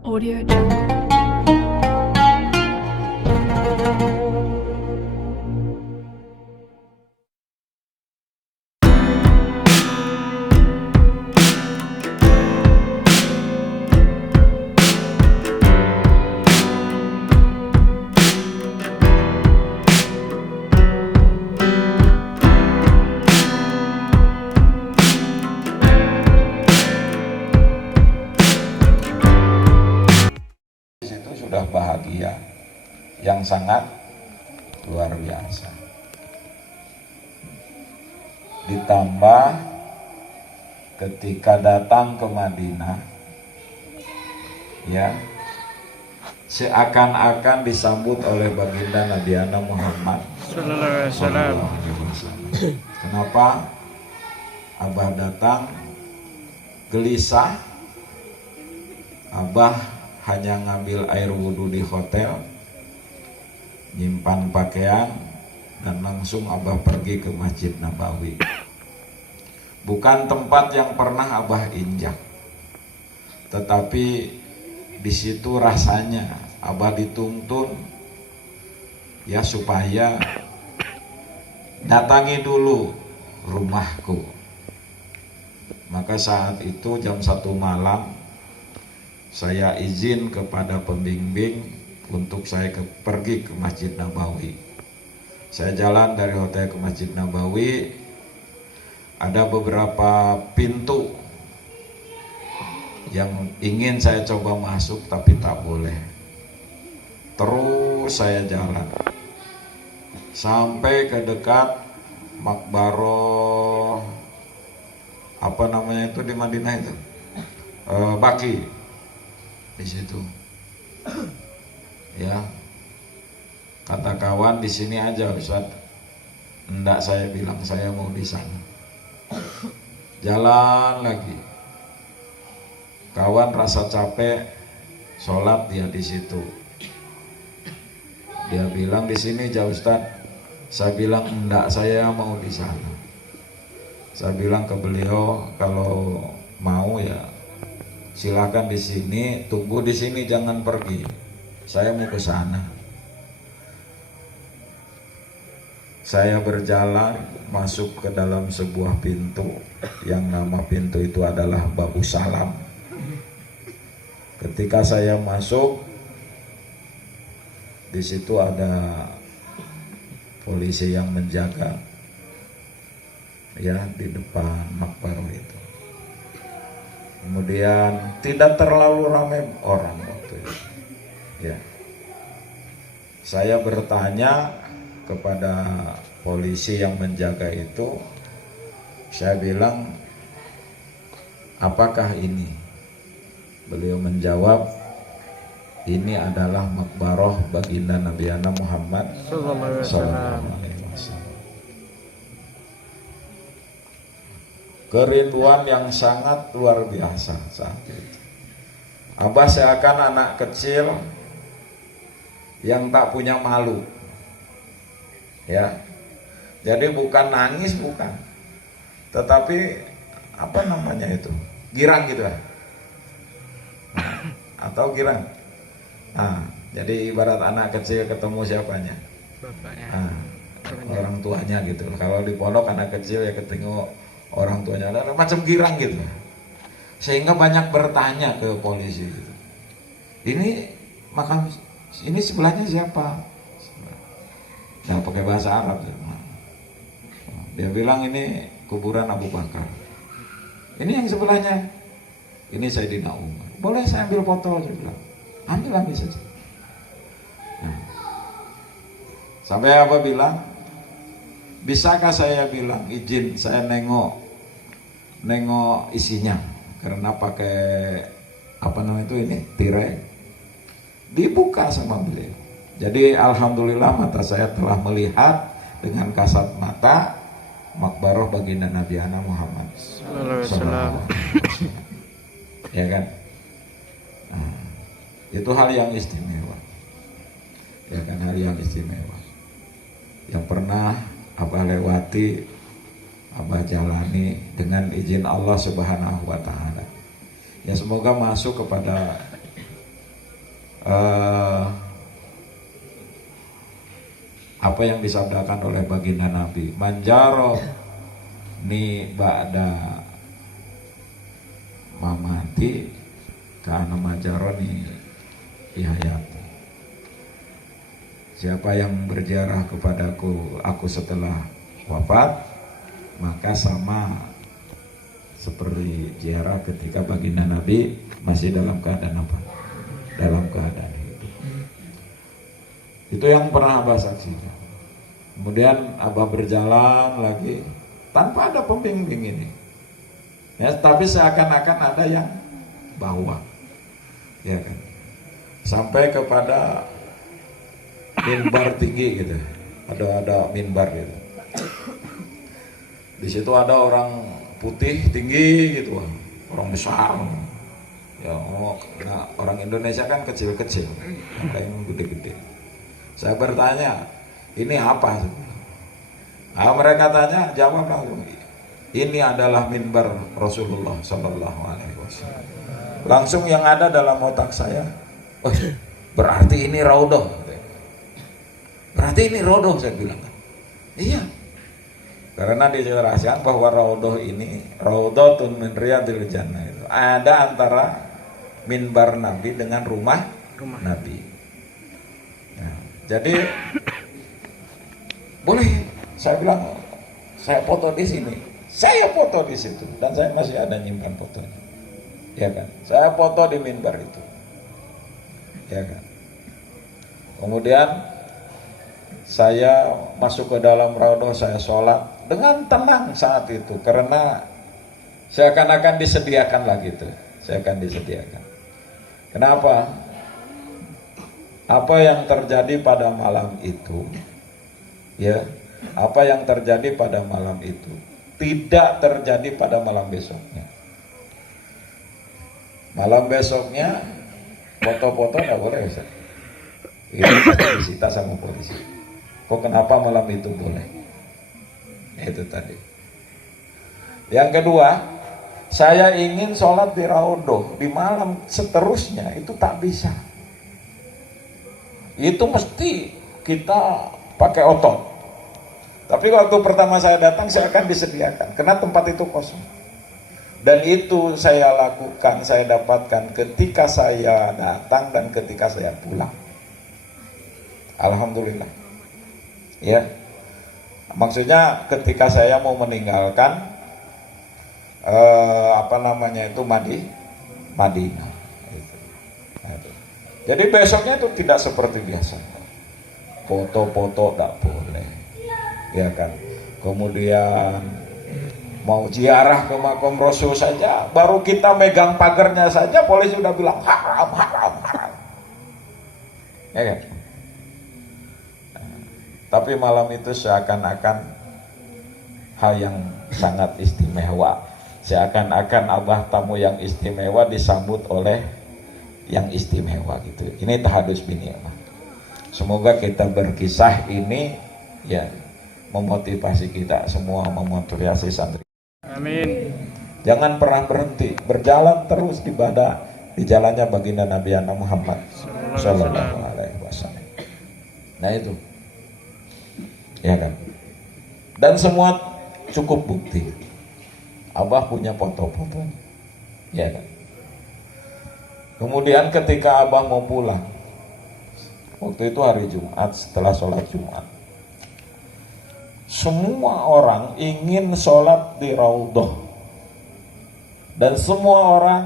Audio Jungle. Itu sudah bahagia yang sangat luar biasa. Ditambah ketika datang ke Madinah, ya, seakan-akan disambut oleh baginda Nabi Muhammad Sallallahu Alaihi Wasallam. Kenapa? Abah datang gelisah, Abah hanya ngambil air wudhu di hotel, nyimpan pakaian, dan langsung Abah pergi ke Masjid Nabawi. Bukan tempat yang pernah Abah injak, tetapi di situ rasanya Abah dituntun ya supaya datangi dulu rumahku. Maka saat itu jam 1 malam saya izin kepada pembimbing untuk saya pergi ke Masjid Nabawi. Saya jalan dari hotel ke Masjid Nabawi, ada beberapa pintu yang ingin saya coba masuk tapi tak boleh. Terus saya jalan sampai ke dekat Makbaroh, apa namanya itu di Madinah itu, Baki. Di situ, ya, kata kawan di sini aja Ustaz. Enggak, saya bilang saya mau di sana. Jalan lagi, kawan rasa capek, sholat dia di situ. Dia bilang di sini jauh Ustaz. Saya bilang enggak, saya mau di sana. Saya bilang ke beliau kalau mau ya silakan di sini, tunggu di sini, jangan pergi. Saya mau ke sana. Saya berjalan masuk ke dalam sebuah pintu yang nama pintu itu adalah Babu Salam. Ketika saya masuk, di situ ada polisi yang menjaga, ya, di depan makbaroh itu. Kemudian tidak terlalu ramai orang waktu itu. Ya. Saya bertanya kepada polisi yang menjaga itu, saya bilang, apakah ini? Beliau menjawab, ini adalah makbaroh baginda Nabi Muhammad Sallallahu Alaihi Wasallam. Kerinduan yang sangat luar biasa saat itu. Abah seakan anak kecil yang tak punya malu, ya. Jadi bukan nangis, bukan, tetapi apa namanya itu, girang gitu lah, atau girang. Nah, jadi ibarat anak kecil ketemu siapanya, bapaknya, orang tuanya gitu. Kalau di pondok anak kecil ya ketemu orang tuanya, ada macam girang gitu, sehingga banyak bertanya ke polisi gitu. Ini makam ini sebelahnya siapa? Nah, pakai bahasa Arab. Dia bilang ini kuburan Abu Bakar. Ini yang sebelahnya, ini Sayyidina Umar. Boleh saya ambil foto? Saya bilang, ambil saja. Nah, sampai apa bilang, bisakah saya bilang izin saya nengok isinya, karena pakai apa namanya itu, ini tirai. Dibuka sama beliau. Jadi alhamdulillah mata saya telah melihat dengan kasat mata makbaroh baginda Nabi Muhammad Sallallahu Alaihi Wasallam. Ya kan? Nah, itu hal yang istimewa. Ya kan, hal yang istimewa yang pernah Abah lewati, Abah jalani dengan izin Allah Subhanahu wa Ta'ala. Ya, semoga masuk kepada eh, apa yang disabdakan oleh baginda Nabi, manjaro ni ba'da mamati kana manjaro ni ihayati. Siapa yang berziarah kepadaku aku setelah wafat, maka sama seperti ziarah ketika baginda Nabi masih dalam keadaan apa? Dalam keadaan hidup. Itu yang pernah Abah saksikan. Kemudian Abah berjalan lagi tanpa ada pembimbing ini. Ya, tapi seakan-akan ada yang bawa. Ya kan? Sampai kepada minbar tinggi gitu. Ada minbar gitu. Di situ ada orang putih tinggi gitu, orang besar. Ya, nah, orang Indonesia kan kecil-kecil, ada yang gede-gede. Saya bertanya, ini apa? Nah, mereka tanya, jawab langsung, ini adalah minbar Rasulullah Sallallahu Alaihi Wasallam. Langsung yang ada dalam otak saya, oh, berarti ini raudhah. Berarti ini raudhah, saya bilang. Iya. Karena dijelaskan bahwa raudhah ini raudhatun min riyadil jannah, itu ada antara minbar Nabi dengan rumah Nabi. Nah, jadi boleh saya bilang saya foto di sini, saya foto di situ, dan saya masih ada nyimpan fotonya, ya kan? Saya foto di minbar itu, ya kan? Kemudian saya masuk ke dalam raudhah, saya sholat dengan tenang saat itu, karena saya akan disediakan lagi itu, saya akan disediakan. Kenapa? Apa yang terjadi pada malam itu, ya, apa yang terjadi pada malam itu tidak terjadi pada malam besoknya. Malam besoknya foto-foto nggak boleh, Ustaz. Itu disita sama polisi. Kok kenapa malam itu boleh? Itu tadi. Yang kedua, saya ingin sholat di raudhah di malam seterusnya itu tak bisa. Itu mesti kita pakai otot. Tapi waktu pertama saya datang, saya akan disediakan karena tempat itu kosong. Dan itu saya lakukan, saya dapatkan ketika saya datang dan ketika saya pulang. Alhamdulillah. Ya. Maksudnya ketika saya mau meninggalkan Madinah. Jadi besoknya itu tidak seperti biasa. Foto-foto tidak boleh, ya kan. Kemudian mau ziarah ke makam Rasul saja, baru kita megang pagarnya saja polisi sudah bilang haram, haram, haram. Ya kan? Tapi malam itu seakan-akan hal yang sangat istimewa. Seakan-akan Abah tamu yang istimewa disambut oleh yang istimewa gitu. Ini tahadus bini Abah. Semoga kita berkisah ini ya memotivasi kita semua, memotivasi santri. Amin. Jangan pernah berhenti, berjalan terus di jalannya baginda Nabi Muhammad Sallallahu Alaihi Wasallam. Nah itu. Ya kan, dan semua cukup bukti. Abah punya foto-foto, ya kan. Kemudian ketika Abah mau pulang, waktu itu hari Jumat, setelah sholat Jumat, semua orang ingin sholat di raudhah, dan semua orang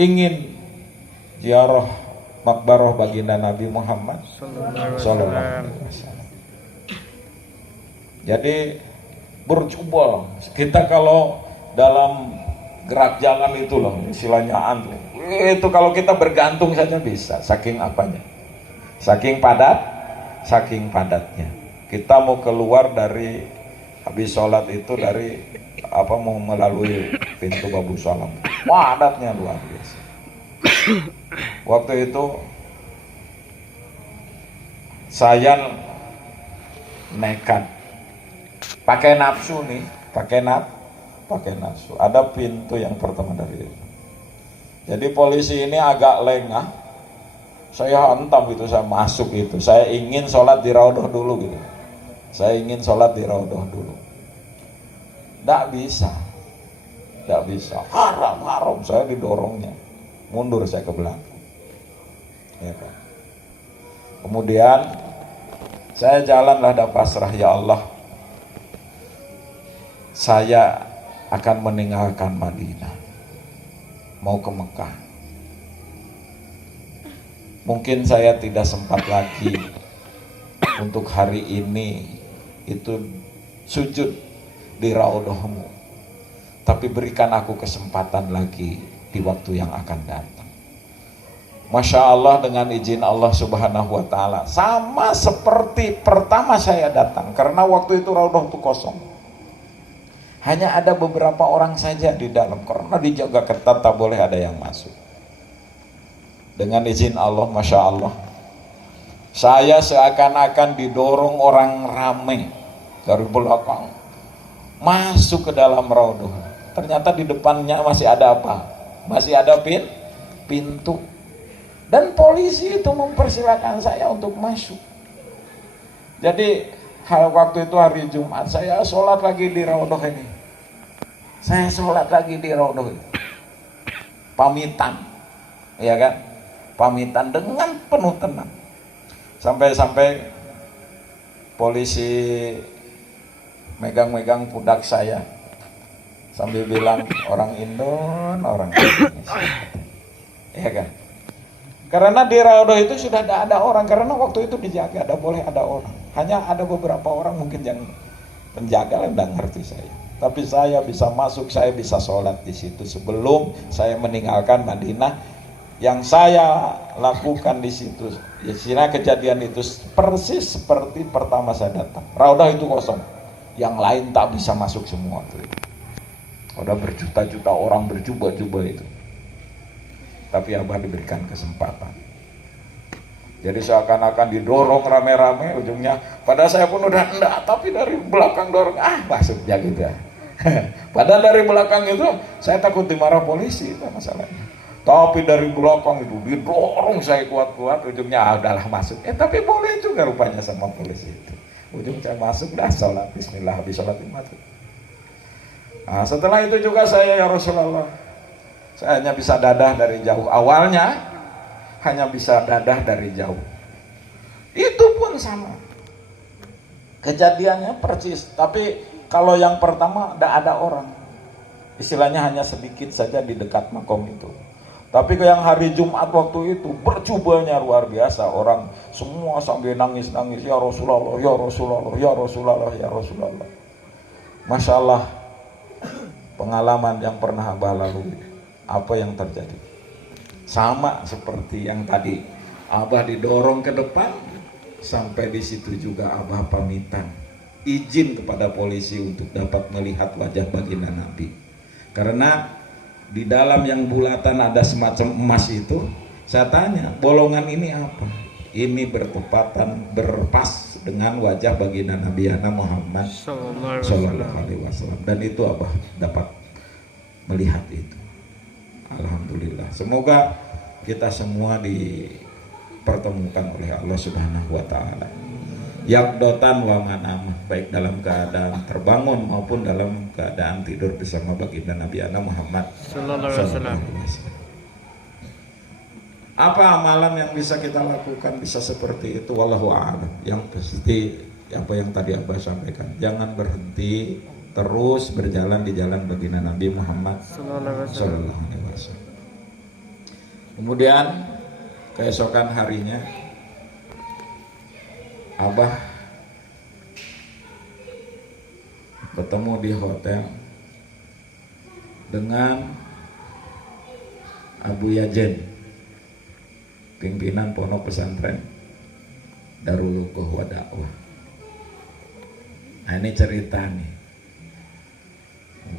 ingin ziarah makbarah baginda Nabi Muhammad Sallallahu Alaihi Wasallam. Jadi berjubel. Kita kalau dalam gerak jalan itu loh, istilahnya antri. Itu kalau kita bergantung saja bisa, saking apanya? Saking padatnya. Kita mau keluar dari habis sholat itu mau melalui pintu Babu Salam. Padatnya luar biasa. Waktu itu saya nekat. Pakai nafsu nih, pakai nafsu. Ada pintu yang pertama dari itu. Jadi polisi ini agak lengah, Saya hantam itu, saya masuk itu. Saya ingin sholat di Raudhah dulu gitu. Saya ingin sholat di Raudhah dulu. Tidak bisa. Tidak bisa. Haram. Saya didorongnya. Mundur saya ke belakang. Ya kan? Kemudian saya jalanlah dan pasrah, ya Allah. Saya akan meninggalkan Madinah. Mau ke Mekah. Mungkin saya tidak sempat lagi untuk hari ini itu sujud di Raudhahmu, tapi berikan aku kesempatan lagi di waktu yang akan datang. Masya Allah, dengan izin Allah Subhanahu wa Ta'ala, sama seperti pertama saya datang, karena waktu itu Raudhah itu kosong, hanya ada beberapa orang saja di dalam karena dijaga ketat, tak boleh ada yang masuk. Dengan izin Allah, Masya Allah, saya seakan-akan didorong orang ramai dari belakang masuk ke dalam Raudhah. Ternyata di depannya masih ada apa? Masih ada pintu. Dan polisi itu mempersilakan saya untuk masuk. Jadi waktu itu hari Jumat, saya sholat lagi di Raudhah ini. Saya sholat lagi di Raudhah ini. Pamitan, ya kan? Pamitan dengan penuh tenang. Sampai polisi megang-megang pundak saya sambil bilang, orang Indon, orang Indonesia. Ya kan? Karena di Raudhah itu sudah tidak ada orang, karena waktu itu dijaga, tidak boleh ada orang. Hanya ada beberapa orang mungkin yang penjaga tidak ngerti saya. Tapi saya bisa masuk, saya bisa sholat di situ sebelum saya meninggalkan Madinah. Yang saya lakukan di situ, ya, kejadian itu persis seperti pertama saya datang. Raudhah itu kosong, yang lain tak bisa masuk semua tuh. Udah berjuta-juta orang berjubah-jubah itu. Tapi Abah diberikan kesempatan. Jadi seakan-akan didorong rame-rame, ujungnya padahal saya pun udah enggak, tapi dari belakang dorong, masuk ya gitu ya. Padahal dari belakang itu saya takut dimarah polisi, itu masalahnya. Tapi dari belakang itu didorong saya kuat-kuat, ujungnya udahlah masuk. Tapi boleh juga rupanya sama polisi itu. Ujung saya masuk, dah sholat, bismillah, habis sholat masuk. Nah, setelah itu juga saya, ya Rasulullah, saya hanya bisa dadah dari jauh. Awalnya hanya bisa dadah dari jauh. Itu pun sama. Kejadiannya persis. Tapi kalau yang pertama tidak ada orang. Istilahnya hanya sedikit saja di dekat makom itu. Tapi yang hari Jumat waktu itu berjubahnya luar biasa. Orang semua sambil nangis-nangis, ya Rasulullah, ya Rasulullah, ya Rasulullah, ya Rasulullah. Masya Allah, pengalaman yang pernah Abah lalui, apa yang terjadi? Sama seperti yang tadi, Abah didorong ke depan, sampai di situ juga Abah pamitan, izin kepada polisi untuk dapat melihat wajah baginda Nabi. Karena di dalam yang bulatan ada semacam emas itu, saya tanya, bolongan ini apa? Ini bertepatan, berpas dengan wajah baginda Nabi Muhammad Sallallahu Alaihi Wasallam. Dan itu Abah dapat melihat itu. Alhamdulillah. Semoga kita semua dipertemukan oleh Allah Subhanahu Wa Taala. Yakdotan wa manamah, baik dalam keadaan terbangun maupun dalam keadaan tidur bersama baginda Nabi Muhammad Sallallahu Alaihi Wasallam. Apa amalan yang bisa kita lakukan bisa seperti itu? Wallahu a'lam. Yang pasti apa yang tadi Abah sampaikan, jangan berhenti, terus berjalan di jalan baginda Nabi Muhammad Sallallahu Alaihi Wasallam. Kemudian keesokan harinya Abah bertemu di hotel dengan Abu Yajen, pimpinan pondok pesantren Darul Uquh wa Dakwah. Nah, ini cerita nih,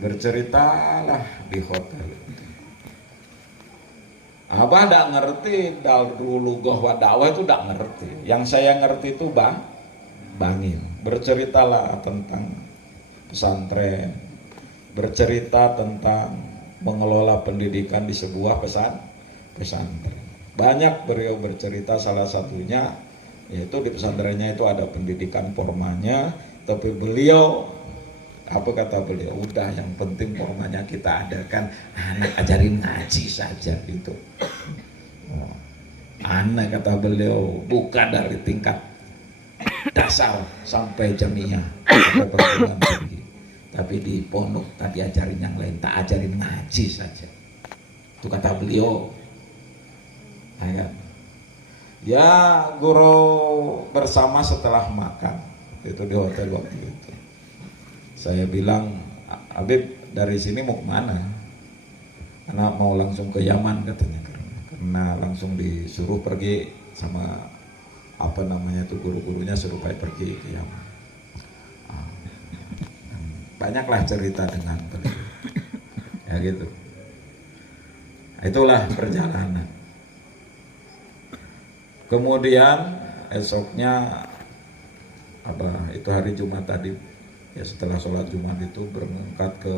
berceritalah di hotel. Abah tidak ngerti Darul Uquh wa Dakwah itu, tidak ngerti. Yang saya ngerti itu Bangil. Berceritalah tentang pesantren, bercerita tentang mengelola pendidikan di sebuah pesantren. Banyak beliau bercerita, salah satunya yaitu di pesantrennya itu ada pendidikan formanya, tapi beliau apa kata beliau, udah yang penting formanya kita adakan, anak ajarin ngaji saja gitu. Anak kata beliau buka dari tingkat dasar sampai jamiah, sampai perguruan tinggi, tapi di pondok tadi ajarin yang lain, tak ajarin ngaji saja. Itu kata beliau. Ya guru bersama setelah makan itu di hotel waktu itu. Saya bilang, Habib dari sini mau kemana? Anak mau langsung ke Yaman katanya, karena langsung disuruh pergi sama apa namanya itu guru-gurunya suruh pergi ke Yaman. Banyaklah cerita dengan beliau. Ya gitu. Itulah perjalanan. Kemudian esoknya itu hari Jumat tadi, ya setelah sholat Jumat itu berangkat ke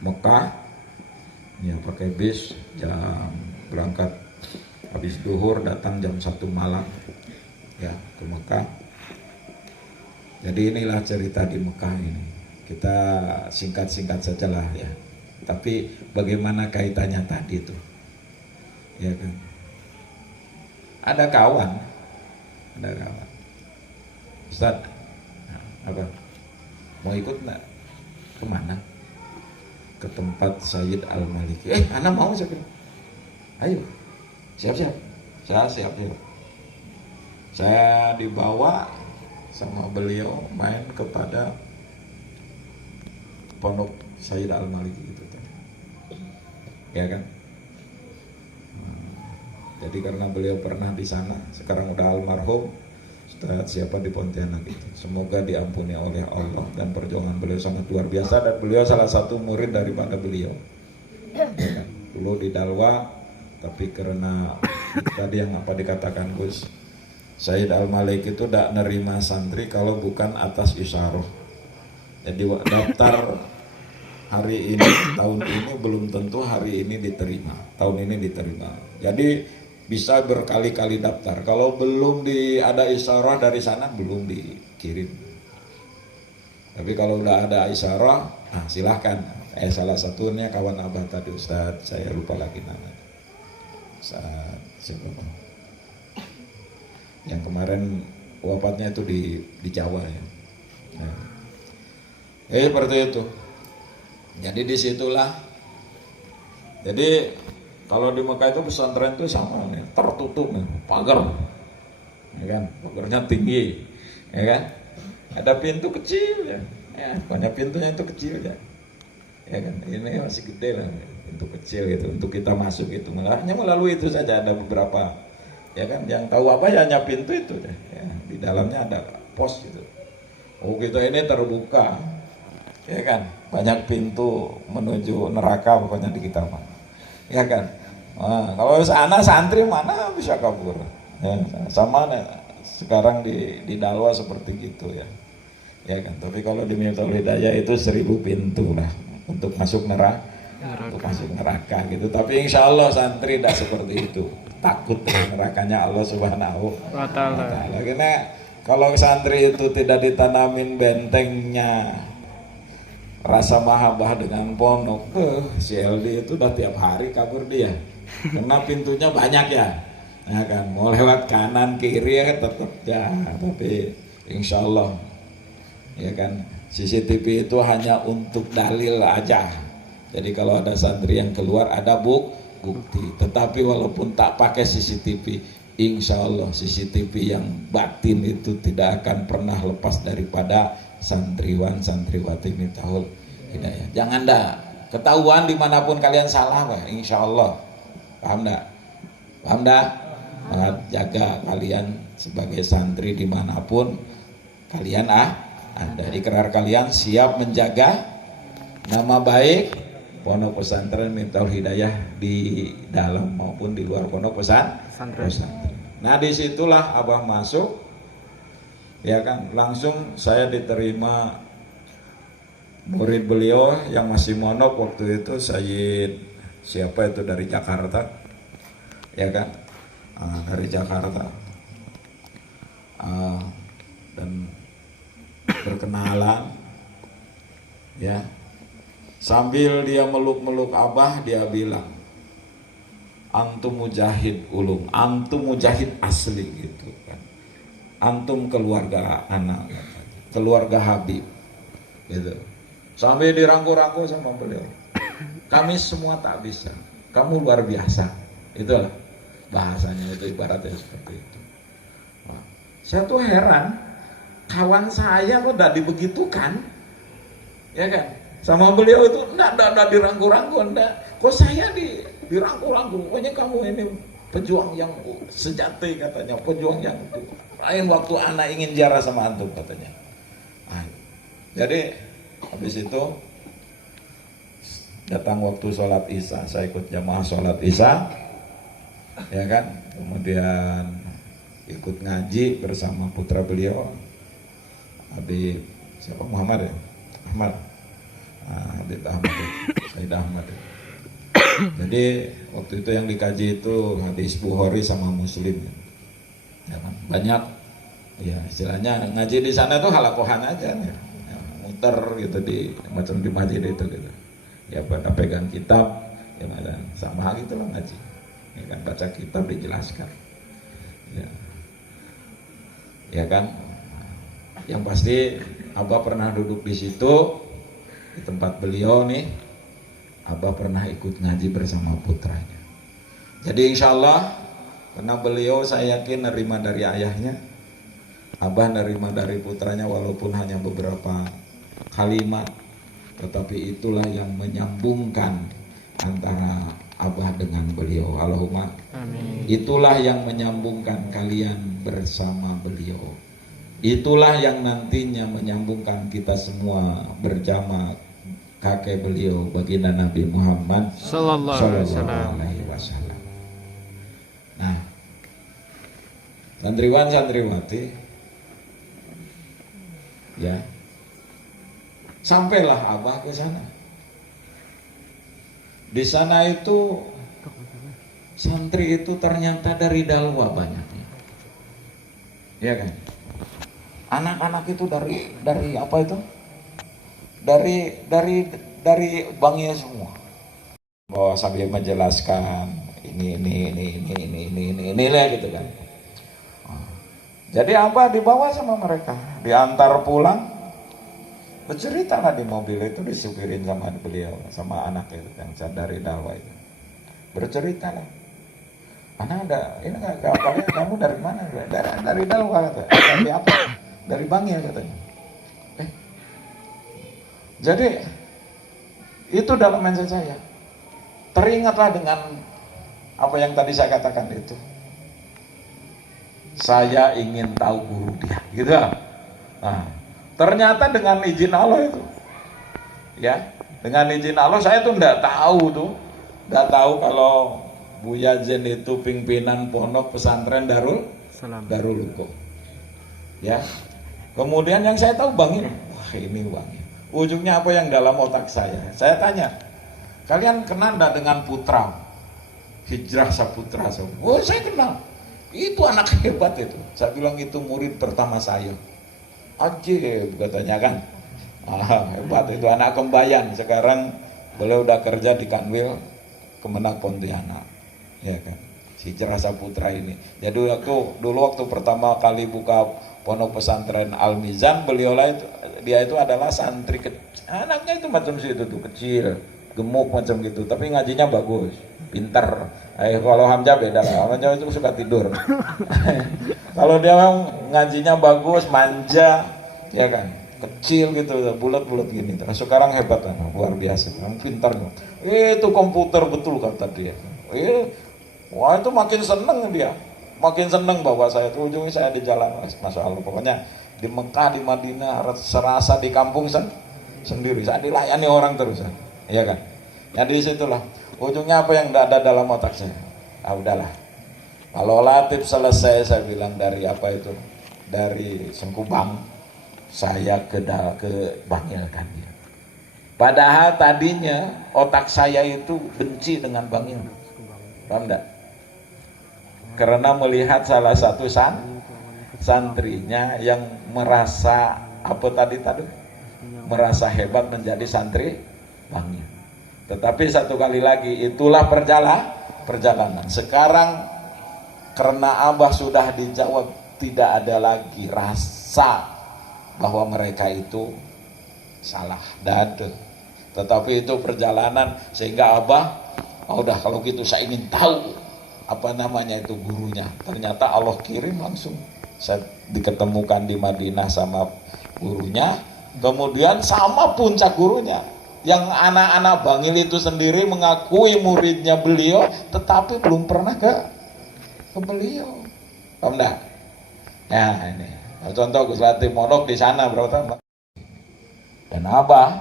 Mekah, ya pakai bis, berangkat habis duhur, datang jam 1 malam ya ke Mekah. Jadi inilah cerita di Mekah ini. Kita singkat-singkat sajalah ya. Tapi bagaimana kaitannya tadi itu? Ya kan? Ada kawan. Ustaz, apa? Mau ikut nggak? Kemana? Ke tempat Sayyid Al-Maliki. Anak mau saya bilang. Ayo, siap-siap. Saya siap-siap. Saya dibawa sama beliau main kepada pondok Sayyid Al-Maliki itu. Ya kan? Jadi karena beliau pernah di sana, sekarang udah almarhum, Ustaz siapa di Pontianak itu. Semoga diampuni oleh Allah, dan perjuangan beliau sangat luar biasa, dan beliau salah satu murid daripada beliau. Ya kan? Dulu di Dalwa, tapi karena tadi yang apa dikatakan Gus, Sayyid Al-Malik itu tidak nerima santri kalau bukan atas isyarah. Jadi daftar hari ini, tahun ini belum tentu hari ini diterima, tahun ini diterima. Jadi bisa berkali-kali daftar. Kalau belum ada isyarah dari sana, belum dikirim. Tapi kalau udah ada isyarah, silahkan. Salah satunya kawan abah tadi, Ustadz, saya lupa lagi namanya. Ustadz siapa? Yang kemarin wafatnya itu di Jawa ya. Nah. Seperti itu. Jadi disitulah. Jadi kalau di Mekah itu pesantren itu sama nih, tertutup nih, pagar, ya kan, pagarnya tinggi, ya kan, ada pintu kecil ya, banyak pintunya itu kecil ya kan, ini masih gede lah, pintu kecil gitu, untuk kita masuk itu, hanya melalui itu saja, ada beberapa, ya kan, yang tahu apa ya hanya pintu itu ya, di dalamnya ada pos gitu. Oh kita ini terbuka, ya kan, banyak pintu menuju neraka pokoknya di kita mah. Ya kan, kalau anak santri mana bisa kabur ya, sama sekarang di Dalwa seperti gitu ya kan. Tapi kalau di Miftahul Hidayah itu 1000 pintu lah untuk masuk neraka. Untuk masuk neraka gitu. Tapi insya Allah santri tidak seperti itu, takut dengan nerakanya Allah Subhanahu wa Ta'ala. Karena kalau santri itu tidak ditanamin bentengnya rasa mahabbah dengan pondok, si LD itu udah tiap hari kabur dia, karena pintunya banyak ya kan, mau lewat kanan kiri ya tetap ya, tapi insya Allah ya kan, CCTV itu hanya untuk dalil aja. Jadi kalau ada santri yang keluar ada bukti, tetapi walaupun tak pakai CCTV, insya Allah CCTV yang batin itu tidak akan pernah lepas daripada santriwan santriwati Miftahul Hidayah. Jangan ketahuan dimanapun kalian salah, insya Allah. Paham dah? Jaga kalian sebagai santri dimanapun kalian ada. Ikrar kalian siap menjaga nama baik pondok pesantren Miftahul Hidayah di dalam maupun di luar pondok pesantren. Nah disitulah abah masuk, ya kan, langsung saya diterima murid beliau yang masih mondok waktu itu, Sayyid siapa itu dari Jakarta, ya kan, dari Jakarta, dan berkenalan, ya. Sambil dia meluk-meluk Abah, dia bilang, antum mujahid ulung, antum mujahid asli gitu kan, antum keluarga anak, keluarga Habib, gitu. Sampai dirangkul-rangkul sama beliau, kami semua tak bisa, kamu luar biasa, itulah bahasanya, itu ibaratnya seperti itu. Wah, saya tuh heran, kawan saya kok tidak dibegitukan, ya kan? Sama beliau itu enggak dirangkul-rangkul, enggak. Kok saya dirangkul-rangkul? Pokoknya kamu ini pejuang yang sejati katanya, pejuang yang itu. Lain waktu anak ingin ziarah sama antum katanya. Nah, jadi habis itu datang waktu sholat isya, saya ikut jamaah sholat isya, ya kan. Kemudian ikut ngaji bersama putra beliau, Habib siapa, Muhammad ya, Ahmad. Habib Ahmad, Said Ahmad. Jadi waktu itu yang dikaji itu hadis Bukhari sama Muslim, ya kan? Banyak, ya istilahnya ngaji di sana tuh halakohan aja, ya. Muter gitu macam di masjid itu gitu. Ya pada pegang kitab, ya sama hal itu lah ngaji. Ya kan, baca kitab dijelaskan. Ya kan. Yang pasti Abah pernah duduk di situ. Di tempat beliau nih, Abah pernah ikut ngaji bersama putranya. Jadi insya Allah, karena beliau saya yakin nerima dari ayahnya, Abah nerima dari putranya walaupun hanya beberapa kalimat, tetapi itulah yang menyambungkan antara Abah dengan beliau. Allahumma amin. Itulah yang menyambungkan kalian bersama beliau. Itulah yang nantinya menyambungkan kita semua berjamaah kakek beliau, baginda Nabi Muhammad Sallallahu Alaihi Wasallam. Nah, santriwan santriwati, ya, sampailah Abah ke sana. Di sana itu santri itu ternyata dari Dalwa banyaknya, ya kan? Anak-anak itu dari apa itu? Dari Bangil semua. Bahwa sambil menjelaskan ini lah gitu kan. Jadi Abah dibawa sama mereka, diantar pulang, bercerita lah di mobil itu, disupirin sama beliau, sama anak itu yang dari Dalwa itu. Bercerita lah. Anak ada, ini nggak kapalnya, kamu dari mana? Dari Dalwa kata. Dari apa? Dari Bangil katanya. Jadi itu dalam mindset saya. Teringatlah dengan apa yang tadi saya katakan itu. Saya ingin tahu guru dia, gitu. Nah, ternyata dengan izin Allah itu, ya, dengan izin Allah saya tuh nggak tahu kalau Buya Zain itu pimpinan pondok pesantren Darul Uqum. Ya. Kemudian yang saya tahu Bangil. Wah, ini Bangil. Ujungnya apa yang dalam otak saya? Saya tanya, kalian kenal enggak dengan putra Hijrah Saputra? Oh, saya kenal. Itu anak hebat itu. Saya bilang itu murid pertama saya. Ajib katanya kan. Hebat itu, anak kembayan. Sekarang beliau udah kerja di Kanwil Kemenak Pontianak. Ya kan. Hijrah Saputra ini. Jadi dulu waktu pertama kali buka pondok pesantren Al Mizan, dia itu adalah santri anaknya itu macam situ tuh, kecil, gemuk macam gitu, tapi ngajinya bagus, pinter. Kalau Hamzah beda lah, Hamzah itu suka tidur. Kalau dia ngajinya bagus, manja, ya kan, kecil gitu, bulat-bulat gini. Terus sekarang hebat kan, luar biasa, pintar. Itu komputer betul kata dia. Wah, itu makin seneng dia. Makin seneng bawa saya tuh, ujungnya saya di jalan, Masya Allah. Pokoknya di Mekah, di Madinah, serasa di kampung sendiri. Saya dilayani orang terus, ya kan? Ya di situlah. Ujungnya apa yang tidak ada dalam otak saya? Udahlah. Kalau Latif selesai, saya bilang dari apa itu? Dari Sengkubang, saya ke Bangil kan. Padahal tadinya otak saya itu benci dengan Bangil. Paham enggak? karena melihat salah satu santrinya yang merasa apa tadi merasa hebat menjadi santri Bangil. Tetapi satu kali lagi, itulah perjalanan. Sekarang karena Abah sudah dijawab, tidak ada lagi rasa bahwa mereka itu salah dada. Tetapi itu perjalanan, sehingga Abah, udah kalau gitu saya ingin tahu apa namanya itu gurunya. Ternyata Allah kirim langsung. Saya diketemukan di Madinah sama gurunya, kemudian sama puncak gurunya. Yang anak-anak Bangil itu sendiri mengakui muridnya beliau, tetapi belum pernah ke beliau. Paham dah? Nah ini contoh Gus Latif mondok di sana berapa tahun? Dan Abah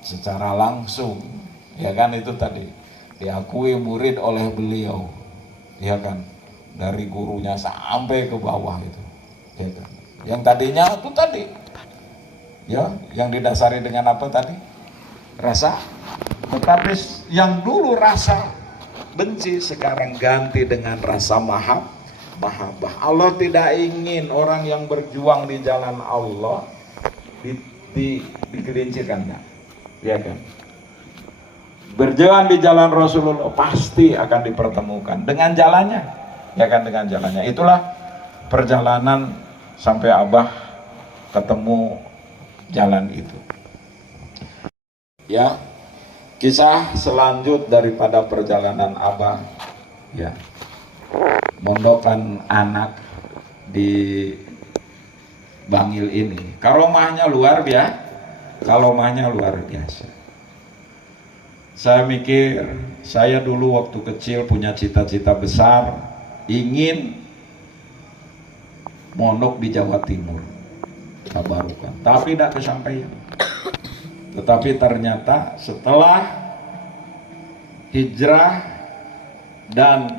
secara langsung, ya kan, itu tadi diakui murid oleh beliau, ya kan, dari gurunya sampai ke bawah itu, ya kan. Yang tadinya itu tadi, ya, yang didasari dengan apa tadi? Rasa. Tetapi yang dulu rasa benci sekarang ganti dengan rasa mahabbah. Allah tidak ingin orang yang berjuang di jalan Allah digelincirkan, enggak? Ya kan? Berjalan di jalan Rasulullah pasti akan dipertemukan dengan jalannya, ya kan, dengan jalannya. Itulah perjalanan sampai Abah ketemu jalan itu. Ya, kisah selanjut daripada perjalanan Abah, ya, mondokan anak di Bangil ini, karomahnya luar biasa. Saya mikir, saya dulu waktu kecil punya cita-cita besar, ingin mondok di Jawa Timur, Tabarukan, tapi tidak kesampaian. Tetapi ternyata setelah hijrah dan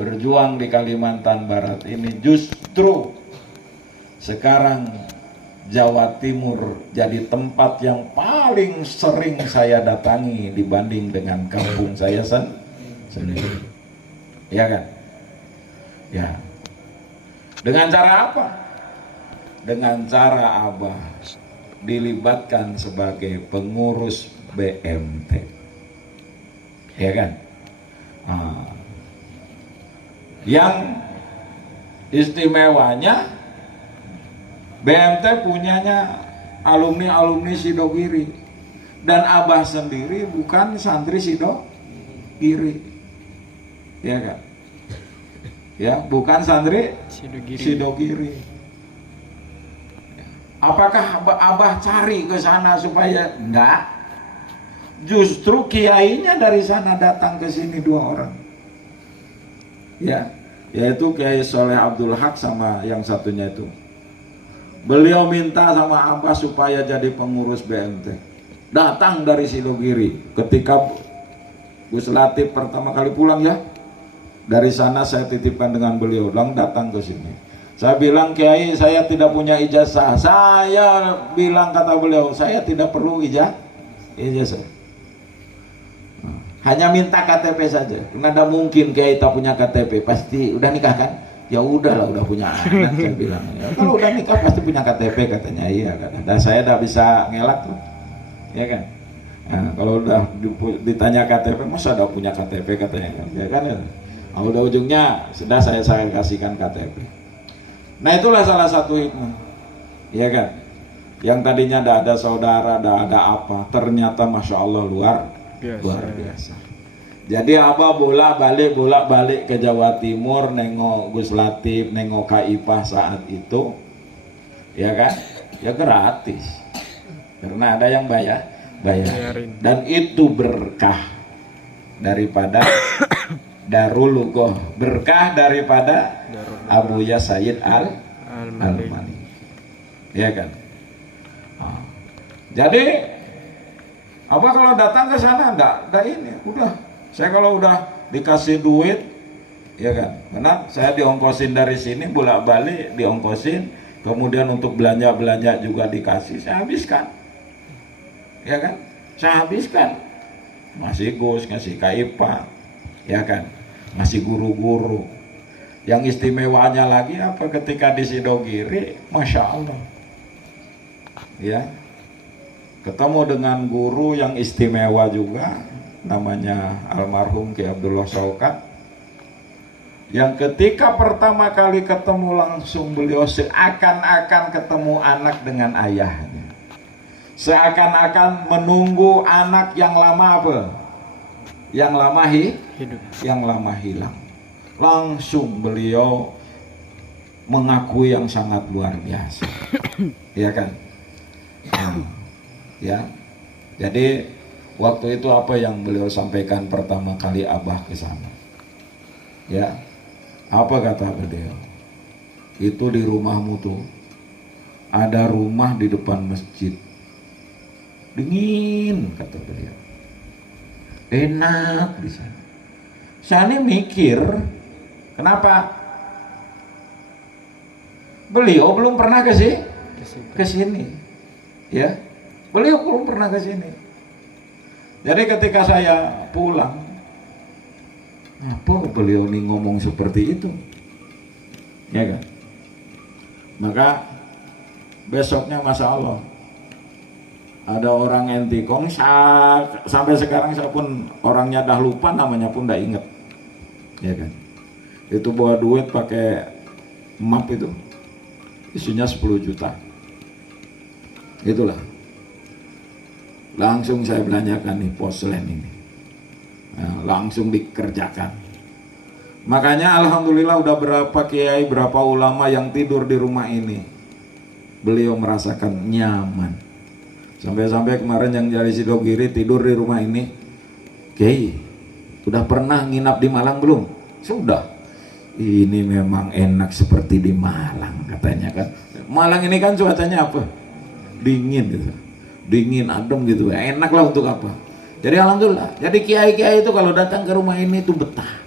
berjuang di Kalimantan Barat ini, justru sekarang Jawa Timur jadi tempat yang paling sering saya datangi dibanding dengan kampung saya sendiri. Ya kan? Ya. Dengan cara apa? Dengan cara Abah dilibatkan sebagai pengurus BMT. Ya kan? Yang istimewanya, BMT punyanya alumni Sidogiri, dan Abah sendiri bukan santri Sidogiri, ya kan? Ya, bukan santri Sidogiri. Apakah Abah cari ke sana supaya enggak? Justru kiainya dari sana datang ke sini 2 orang. Ya, yaitu Kiai Soleh Abdul Haq sama yang satunya itu. Beliau minta sama Abah supaya jadi pengurus BMT. Datang dari Sidogiri. Ketika Gus Latif pertama kali pulang, ya, dari sana saya titipkan dengan beliau, datang ke sini. Saya bilang, Kiai, saya tidak punya ijazah. Saya bilang, kata beliau, saya tidak perlu ijazah. Hanya minta KTP saja. Karena tidak mungkin Kiai tak punya KTP. Pasti udah nikah kan? Ya udahlah, udah punya anak. Saya bilang, ya, kalau udah nikah pasti punya KTP, katanya. Iya, katanya. Dan saya udah bisa ngelak tuh, ya kan? Nah, kalau udah ditanya KTP, masa udah punya KTP, katanya, ya kan? Nah, udah ujungnya sudah saya kasihkan KTP. Nah, itulah salah satu hikmah, ya kan? Yang tadinya tidak ada saudara, tidak ada apa, ternyata masya Allah luar biasa. Jadi Abah bolak-balik ke Jawa Timur, nengok Gus Latif, nengok Kak Ipah saat itu, ya kan? Ya gratis, karena ada yang bayarin. Dan itu berkah daripada Darul Lugoh, berkah daripada Abuya Sayyid Al-Mani, ya kan? Jadi Abah kalau datang ke sana enggak ini, udah. Saya kalau udah dikasih duit, ya kan, karena saya diongkosin dari sini bolak-balik, diongkosin, kemudian untuk belanja juga dikasih, saya habiskan, ya kan, saya habiskan, masih Gus, ngasih Kaipa, ya kan, masih guru-guru. Yang istimewanya lagi apa ketika di Sidogiri, Masya Allah, ya, ketemu dengan guru yang istimewa juga, namanya almarhum Ki Abdullah Saukat, yang ketika pertama kali ketemu langsung beliau seakan-akan ketemu anak dengan ayahnya, seakan-akan menunggu anak yang lama apa? Yang lama hidup, yang lama hilang. Langsung beliau mengakui yang sangat luar biasa, ya kan? Ya, jadi waktu itu apa yang beliau sampaikan pertama kali Abah ke sana? Ya, apa kata beliau? Itu di rumahmu tuh ada rumah di depan masjid, dingin, kata beliau, enak di sana. Saya mikir, kenapa? Beliau belum pernah ke sini, ya. Beliau belum pernah ke sini. Jadi ketika saya pulang, apa beliau nih ngomong seperti itu, ya kan? Maka besoknya Masya Allah, ada orang Entikong, sampai sekarang saya pun orangnya dah lupa, namanya pun dah inget, ya kan? Itu bawa duit pakai map itu, isinya 10 juta. Itulah, langsung saya belanjakan nih poslen ini, nah, langsung dikerjakan. Makanya alhamdulillah udah berapa kiai, berapa ulama yang tidur di rumah ini, beliau merasakan nyaman. Sampai-sampai kemarin yang dari Sidogiri tidur di rumah ini, Kiai, sudah pernah nginap di Malang belum? Sudah. Ini memang enak seperti di Malang, katanya kan. Malang ini kan cuacanya apa? Dingin gitu, dingin, adem gitu, enak lah untuk apa. Jadi alhamdulillah, jadi kiai-kiai itu kalau datang ke rumah ini itu betah.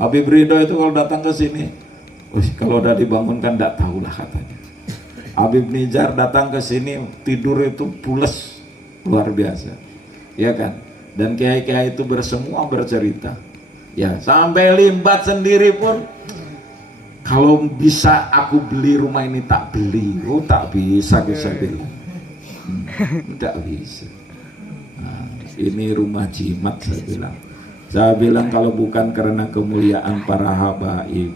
Habib Ridho itu kalau datang ke sini, kalau udah dibangunkan tidak tahulah katanya. Habib Nijar datang ke sini tidur itu pules luar biasa, ya kan? Dan kiai-kiai itu semua bercerita, ya, sampai Limbat sendiri pun, kalau bisa aku beli rumah ini tak beli. Oh tak bisa, bisa bilang, tidak bisa. Nah, ini rumah jimat, saya bilang kalau bukan karena kemuliaan para habaib,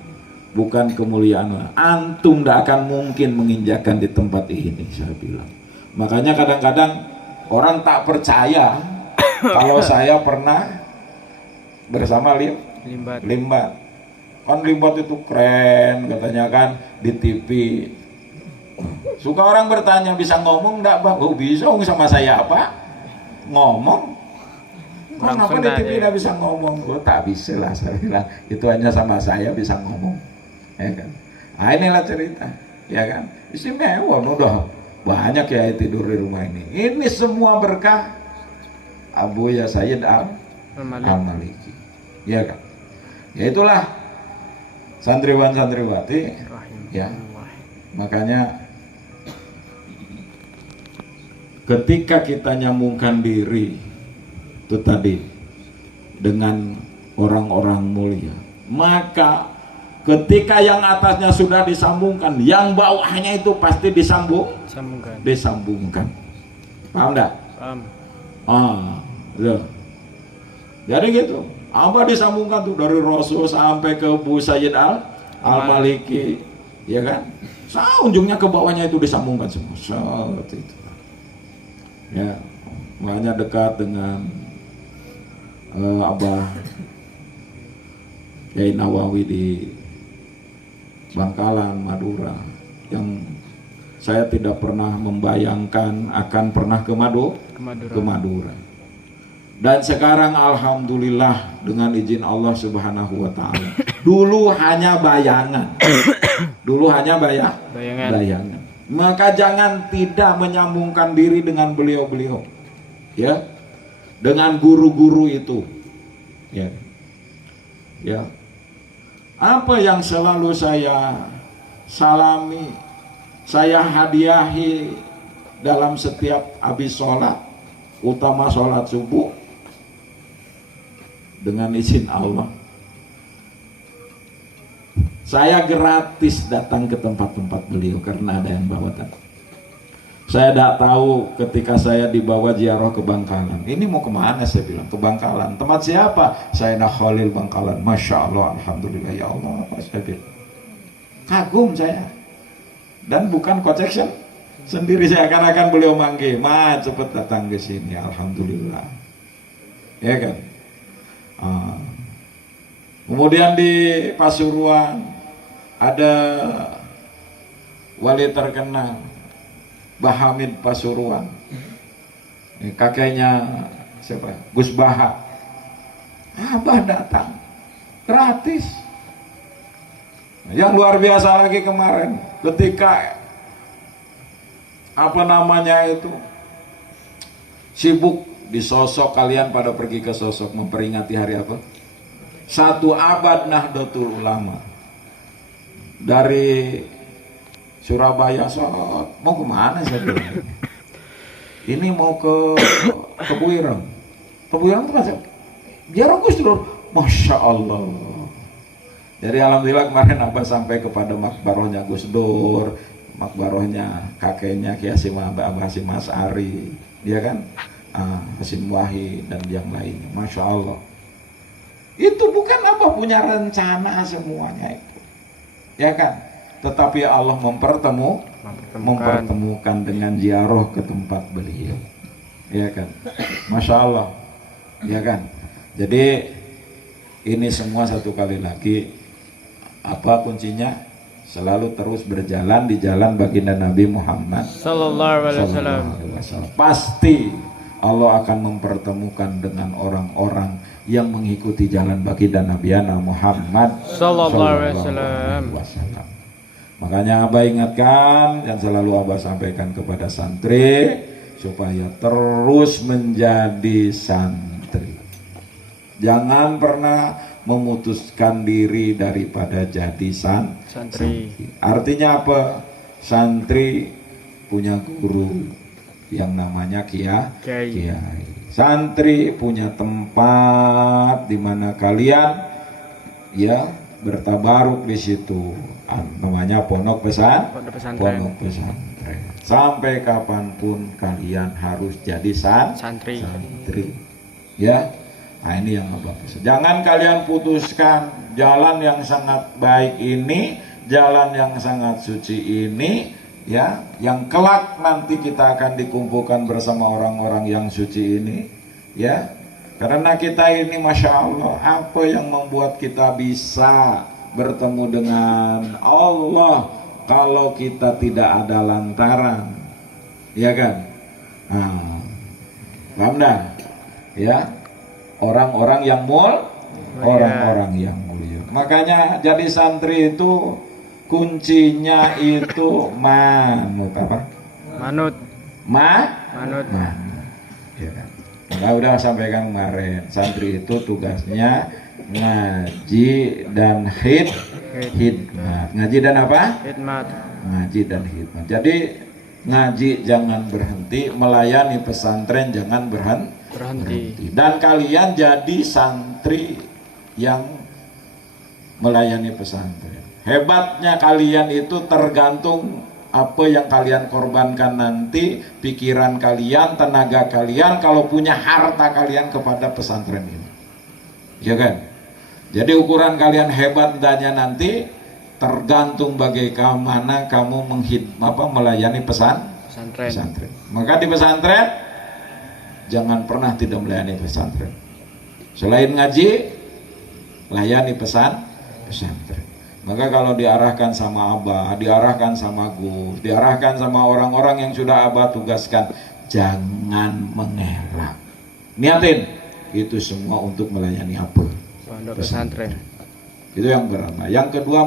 bukan kemuliaan antum, tidak akan mungkin menginjakan di tempat ini, saya bilang. Makanya kadang-kadang orang tak percaya kalau saya pernah bersama Limbat. Kan Limbat itu keren katanya kan di TV. Suka orang bertanya, bisa ngomong enggak Bang? Oh bisa, sama saya apa? Ngomong. Kenapa di TV tidak bisa ngomong? Oh tak bisa lah, saya bilang. Itu hanya sama saya bisa ngomong, ya kan? Nah inilah cerita, ya kan? Istimewa, udah banyak ya tidur di rumah ini. Ini semua berkah Abu Ya Sayyid Al-Maliki, ya kan? Ya itulah santriwan santriwati, ya. Makanya ketika kita nyambungkan diri itu tadi dengan orang-orang mulia, maka ketika yang atasnya sudah disambungkan, yang bawahnya itu pasti disambungkan. Paham enggak? Paham. Jadi gitu. Apa disambungkan tuh dari Rasul sampai ke Bu Sayyid Al-Maliki, ya kan? Ujungnya ke bawahnya itu disambungkan semua. Seperti itu. Ya, makanya dekat dengan Abah Kiai Nawawi di Bangkalan, Madura, yang saya tidak pernah membayangkan akan pernah ke Madura. Dan sekarang alhamdulillah dengan izin Allah Subhanahu wa taala. Dulu hanya bayangan. Bayangan. Maka jangan tidak menyambungkan diri dengan beliau-beliau. Ya. Dengan guru-guru itu. Ya. Ya. Apa yang selalu saya salami, saya hadiahi dalam setiap habis sholat, utama sholat subuh, dengan izin Allah, Saya gratis datang ke tempat-tempat beliau karena ada yang bawa tadi. Saya tidak tahu ketika saya dibawa ziarah ke Bangkalan. Ini mau kemana saya bilang? Ke Bangkalan. Tempat siapa? Saya Khalil Bangkalan. Masya Allah, Alhamdulillah ya Allah. Saya bilang. Kagum saya. Dan bukan kocection. Sendiri saya akan beliau manggil. Ma, cepet datang ke sini. Alhamdulillah. Ya kan? Kemudian di Pasuruan ada wali terkenal Bahamid Pasuruan. Ini kakeknya siapa? Gus Baha. Abah datang gratis. Yang luar biasa lagi kemarin ketika sibuk di Sosok, kalian pada pergi ke Sosok memperingati hari apa? 1 abad Nahdlatul Ulama. Dari Surabaya mau kemana saya bilang? Ini mau ke Buireng. Ke Buireng itu masa ziarah Gus Dur. Masya Allah. Jadi alhamdulillah kemarin Abah sampai kepada makbarohnya Gus Dur, makbarohnya kakeknya Ki Hasyim Abah Hasyim As'ari, dia kan Hasyim Wahid dan yang lainnya. Masya Allah. Itu bukan Abah punya rencana semuanya itu, ya kan? Tetapi Allah mempertemukan dengan ziarah ke tempat beliau, ya kan? Masya Allah, ya kan? Jadi ini semua satu kali lagi, apa kuncinya? Selalu terus berjalan di jalan baginda Nabi Muhammad Sallallahu Alaihi Wasallam. Pasti Allah akan mempertemukan dengan orang-orang yang mengikuti jalan baginda Nabi Muhammad Sallallahu Alaihi Wasallam. Makanya Abah ingatkan dan selalu Abah sampaikan kepada santri supaya terus menjadi santri. Jangan pernah memutuskan diri daripada jadi santri. Artinya apa? Santri punya guru yang namanya kiai. Santri punya tempat di mana kalian ya bertabaruk di situ. Namanya pondok pesantren. Sampai kapanpun kalian harus jadi santri. Ya, nah ini yang Abah pesan. Jangan kalian putuskan jalan yang sangat baik ini, jalan yang sangat suci ini, ya, yang kelak nanti kita akan dikumpulkan bersama orang-orang yang suci ini, ya. Karena kita ini Masya Allah, apa yang membuat kita bisa bertemu dengan Allah kalau kita tidak ada lantaran, ya kan? Paham dah? Ya, orang-orang yang yang mulia. Makanya jadi santri itu kuncinya itu manut. Ya kan? Maka udah sampaikan kemarin, santri itu tugasnya ngaji dan hidmat. Ngaji dan apa? Hidmat. Ngaji dan hidmat. Jadi ngaji jangan berhenti, melayani pesantren jangan berhenti. Dan kalian jadi santri yang melayani pesantren. Hebatnya kalian itu tergantung apa yang kalian korbankan nanti, pikiran kalian, tenaga kalian, kalau punya harta kalian kepada pesantren ini, ya kan? Jadi ukuran kalian hebat dannya nanti tergantung bagaimana kamu melayani pesantren. Maka di pesantren jangan pernah tidak melayani pesantren. Selain ngaji, layani pesantren. Maka kalau diarahkan sama Abah, diarahkan sama Gus, diarahkan sama orang-orang yang sudah Abah tugaskan, jangan mengelak. Niatin, itu semua untuk melayani apa? Pesantren. Itu yang pertama. Yang kedua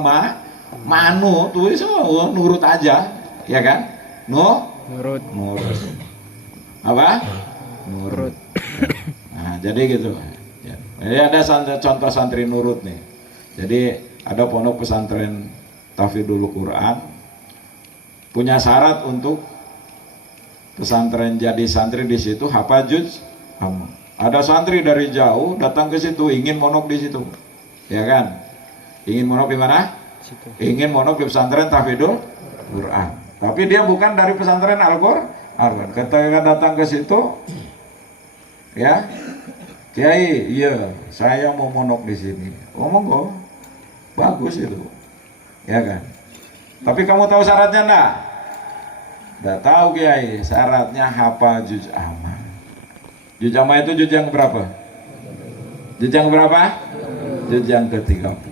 manut, tuh semua nurut aja, ya kan? Nurut. Apa? Nurut. Nah, jadi gitu. Jadi ada contoh santri nurut nih. Jadi ada pondok pesantren Tahfidzul Quran punya syarat untuk pesantren jadi santri di situ hafal juz amma. Ada santri dari jauh datang ke situ ingin monok di situ, ya kan? Ingin monok di mana? ingin mondok di pesantren tahfidzul Quran, tapi dia bukan dari pesantren Al-Qur'an. Ketika datang ke situ, ya, Kiai, iya, saya mau mondok di sini. Oh monggo, bagus itu, ya kan. Tapi kamu tahu syaratnya enggak? Enggak tahu Kiai, syaratnya hafal juz amma. Juz amma itu juz yang berapa? Juz yang berapa? Juz yang ke-30.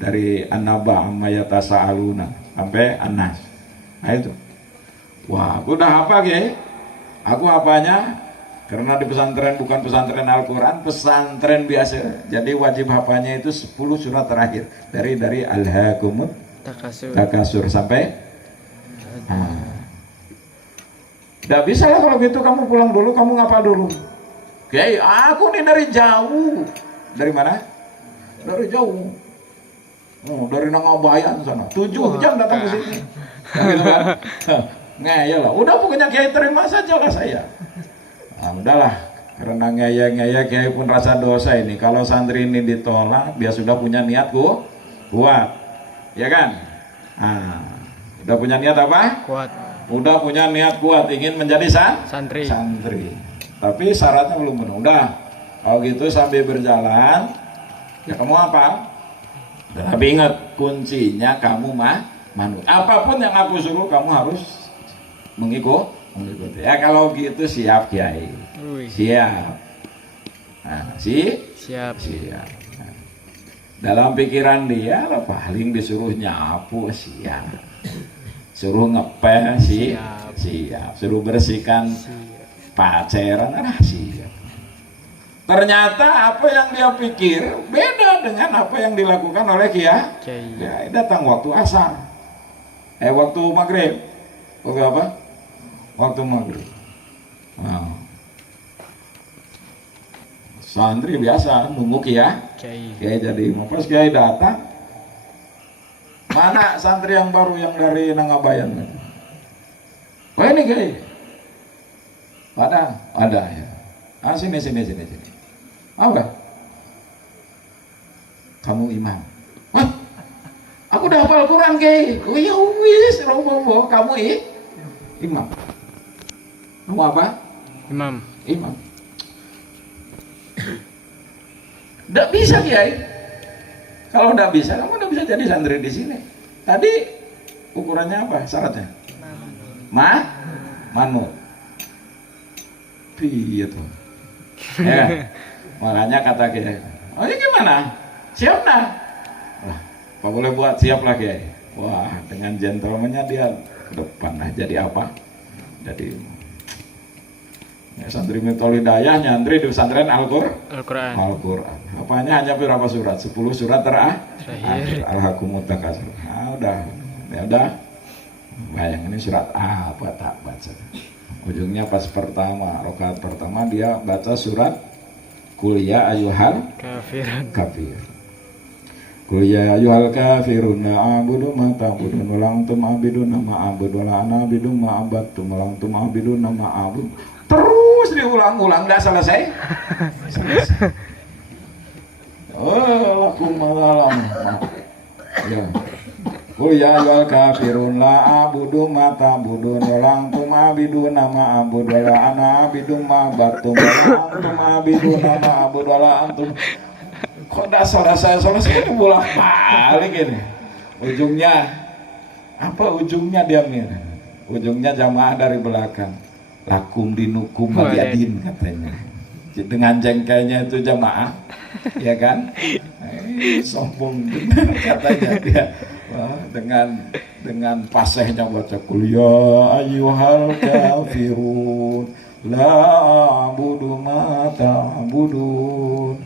Dari An-Naba amma yatasaaluna sampai An-Nas. Nah itu. Wah, aku udah hafal Kiai. Aku hafalnya karena di pesantren bukan pesantren Al-Qur'an, pesantren biasa. Jadi wajib hafalnya itu 10 surat terakhir. Dari Alhaakumut Takasur sampai Nggak bisa lah kalau gitu, kamu pulang dulu, kamu ngapa dulu? Kiai, aku nih dari jauh. Dari mana? Dari jauh. Oh, dari Nangabayan sana. 7 jam datang ke sini. Gitu kan? Ngeyel lah. Udah pokoknya Kiai terima saja lah saya. Nah, udahlah. Karena ngeyel-ngeyel Kiai pun rasa dosa ini. Kalau santri ini ditolak, dia sudah punya niat kuat. Ya kan? Nah, udah punya niat apa? Kuat. Udah punya niat kuat ingin menjadi santri. Tapi syaratnya belum penuh. Udah. Kalau gitu sambil berjalan, ya kamu apa? Tapi ingat, kuncinya kamu manut. Apapun yang aku suruh kamu harus mengikuti. Ya kalau gitu siap Kiai. Siap. Nah, siap. Nah, dalam pikiran dia lah paling disuruh nyapu siap. Suruh ngepel siap. Suruh bersihkan paceran siap. Ternyata apa yang dia pikir beda dengan apa yang dilakukan oleh Kiai. Datang waktu asar, waktu maghrib, waktu apa? Waktu maghrib. Wow. Santri biasa nunggu Kiai jadi pas Kiai datang, mana santri yang baru yang dari Nangabayan? Oh ini Kiai. Ada ya. Ah sini. Apa? Kamu imam. Wah, aku udah hafal Quran Kiai. Oh ya wis, robo kamu imam. Kamu apa? Imam. Nggak bisa Kiai. Kalau nggak bisa, kamu nggak bisa jadi santri di sini. Tadi ukurannya apa? Syaratnya? Manut. Piye tuh? Ya. Makanya kata Kiai, oh ini gimana? Siap nah? Wah, apa boleh buat siap lah Kiai. Wah, dengan gentlemannya dia ke depan lah. Jadi apa? Jadi ya, santri Miftahul Hidayah nyantri di pesantren Al-Qur'an. Apanya hanya berapa surat? 10 surat terakhir. Alhaakumut Takasur. Nah, udah. Bayang ini surat apa tak baca. Ujungnya pas rakaat pertama dia baca surat Qul ya ayyuhal kafir. Qul ya ayyuhal kafirun la a'budu ma ta'budun wa la antum a'buduna ma a'budu wa la ana a'budu ma abadtum wa la antum a'buduna ma a'budu. Terus diulang-ulang enggak selesai. Oh, lakum malam. Ya. Qul ya ayyuhal kafirun la a'budu ma ta'budun wa la antum a'buduna ma a'budu wa la ana a'budu ma abadtum wa la antum a'buduna ma a'budu wa la antum. Kok enggak selesai itu bolak-balik ini. Ujungnya dia mir. Ujungnya jamaah dari belakang. Lakum dinukum waliyadin katanya. Dengan jengkelnya itu jamaah, ya kan? Sombong benar katanya dia. Wah, dengan fasihnya baca Qul ya ayyuhal kafirun la a'budu ma ta'budun.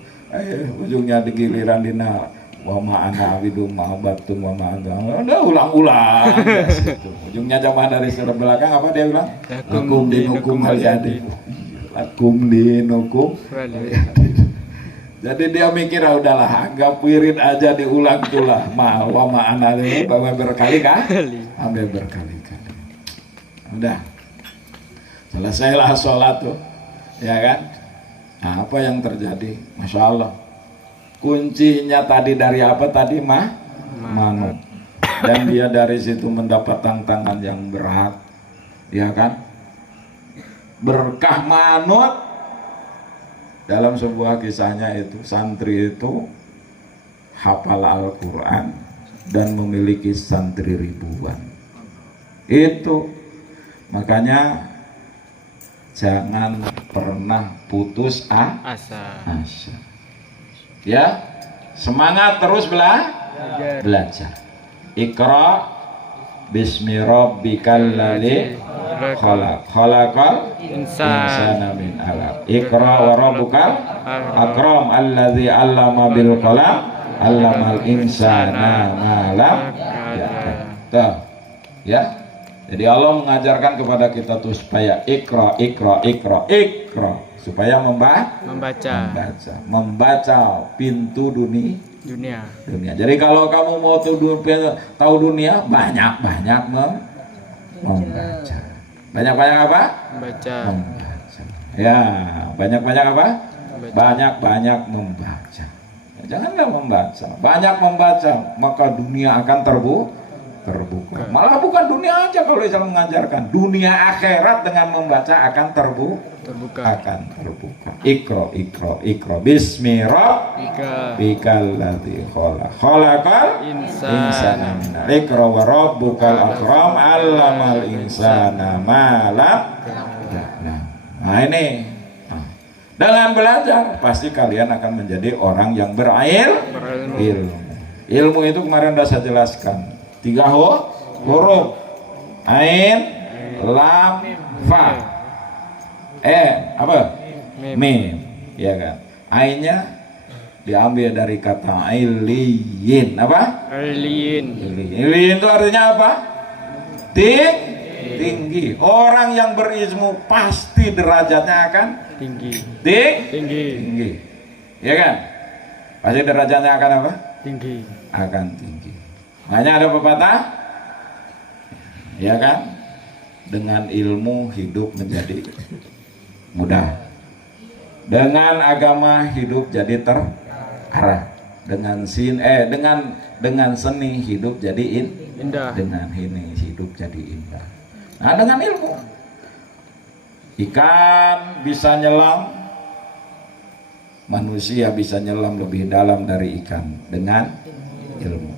Ujungnya di giliran dina wa ma ana abidu ma abattum wa ma anta. Udah ulang-ulang. Ujungnya jamaah dari sebelah belakang apa dia bilang? Lakum dinukum waliyadin. Lakum dinukum waliyadin. Jadi dia mikir udahlah anggap wirid aja diulang tulah wa ma'ana bahwa berkali-kali. Udah. Selesailah sholat tuh. Ya kan? Nah, apa yang terjadi? Masya Allah. Kuncinya tadi dari apa tadi manut. dan dia dari situ mendapat tantangan yang berat, ya kan? Berkah manut. Dalam sebuah kisahnya itu, santri itu hafal Al-Quran dan memiliki santri ribuan. Itu makanya jangan pernah putus asa. Ya, semangat terus belajar. Iqra bismi rabbikal ladzi khalaqal insana min 'alaq. Iqra wa rabbukal akram alladzi 'allama bil qalam 'allamal insana ma lam ya'lam. Ya. Jadi Allah mengajarkan kepada kita tuh supaya ikra supaya membaca pintu dunia. Jadi kalau kamu mau tahu dunia, banyak membaca. Banyak apa? Membaca. Ya, banyak apa? Banyak membaca. Janganlah membaca. Banyak membaca, maka dunia akan terbuka. Malah bukan dunia aja kalau Islam mengajarkan, dunia akhirat dengan membaca akan terbuka. Ikra bismi rabbikal ladzi khalaqal insana min 'alaq. Ikra wa rabbukal akram 'allamal insana ma lam ya'lam. Nah ini, dengan belajar pasti kalian akan menjadi orang yang berilmu. Ilmu itu kemarin sudah saya jelaskan, 3 huruf, ain, lam, fa, mim, ya kan? Ainnya diambil dari kata iliyin, apa? Iliyin itu artinya apa? Tinggi. Orang yang berilmu pasti derajatnya akan tinggi. Ya kan? Pasti derajatnya akan apa? Tinggi. Akan tinggi. Makanya ada pepatah, ya kan? Dengan ilmu hidup menjadi mudah, dengan agama hidup jadi terarah, dengan seni hidup jadi indah, dengan ini hidup jadi indah. Nah, dengan ilmu, ikan bisa nyelam, manusia bisa nyelam lebih dalam dari ikan dengan ilmu.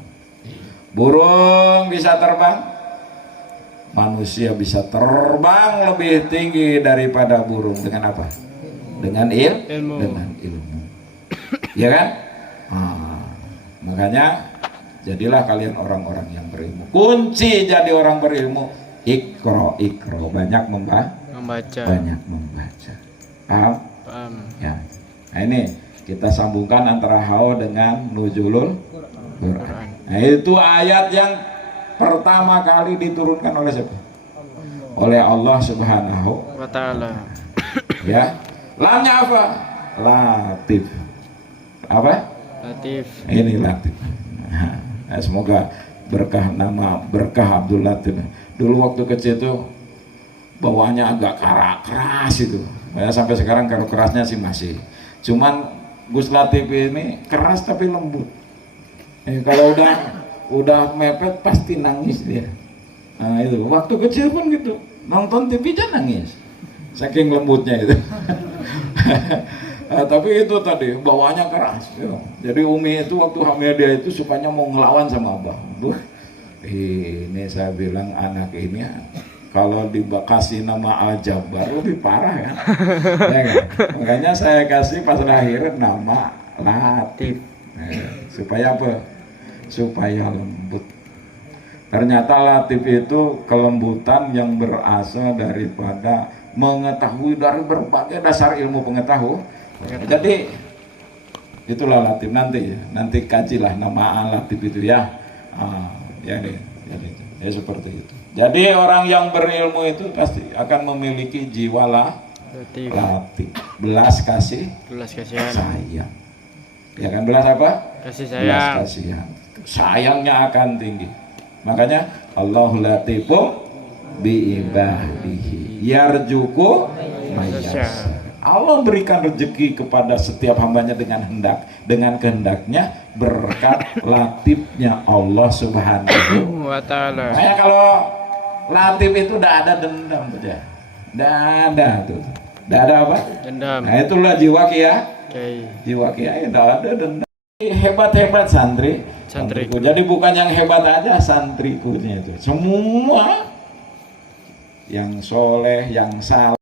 Burung bisa terbang, manusia bisa terbang lebih tinggi daripada burung dengan apa? Dengan ilmu. Ya kan? Makanya jadilah kalian orang-orang yang berilmu. Kunci jadi orang berilmu, ikro, banyak membaca. Paham? Ya. Nah ini kita sambungkan antara hao dengan nuzulul Quran. Nah itu ayat yang pertama kali diturunkan oleh siapa? Oleh Allah Subhanahu wa ta'ala. Ya. Lamnya apa? Latif. Apa? Latif. Ini Latif. Nah, semoga berkah Abdul Latif. Dulu waktu kecil itu bawaannya agak keras itu. Ya, sampai sekarang kalau kerasnya sih masih. Cuman Gus Latif ini keras tapi lembut. Kalau udah mepet pasti nangis dia. Nah itu waktu kecil pun gitu, nonton TV aja nangis, saking lembutnya itu. Tapi itu tadi bawaannya keras. Ya. Jadi Umi itu waktu hamil dia itu sukanya mau ngelawan sama abah. Ini saya bilang anak ini kalau dikasih nama Al-Jabbar lebih parah kan. Ya, kan? Makanya saya kasih pas lahir nama Latif. Supaya apa? Supaya lembut. Ternyata Latif itu kelembutan yang berasal daripada mengetahui dari berbagai dasar ilmu pengetahuan. Jadi itulah Latif. Nanti kajilah nama Latif itu ya. Jadi seperti itu. Jadi orang yang berilmu itu pasti akan memiliki jiwa Latif. Belas kasihan. Sayang. Ya kan, belas apa? Kasih sayang. Belas kasihan. Sayangnya akan tinggi. Makanya Allahu latifu bi ibadihi yarjuku mayyasar. Allah berikan rezeki kepada setiap hambanya dengan kehendaknya berkat latifnya Allah Subhanahu wa ta'ala. Kayak kalau latif itu udah ada dendam tuh ya. Udah ada tuh. Udah ada apa? Dendam. Nah itulah jiwa kia. Okay. Jiwa kiai udah ada dendam. Hebat-hebat santriku. Jadi bukan yang hebat aja santrikunya itu. Semua yang soleh, yang salah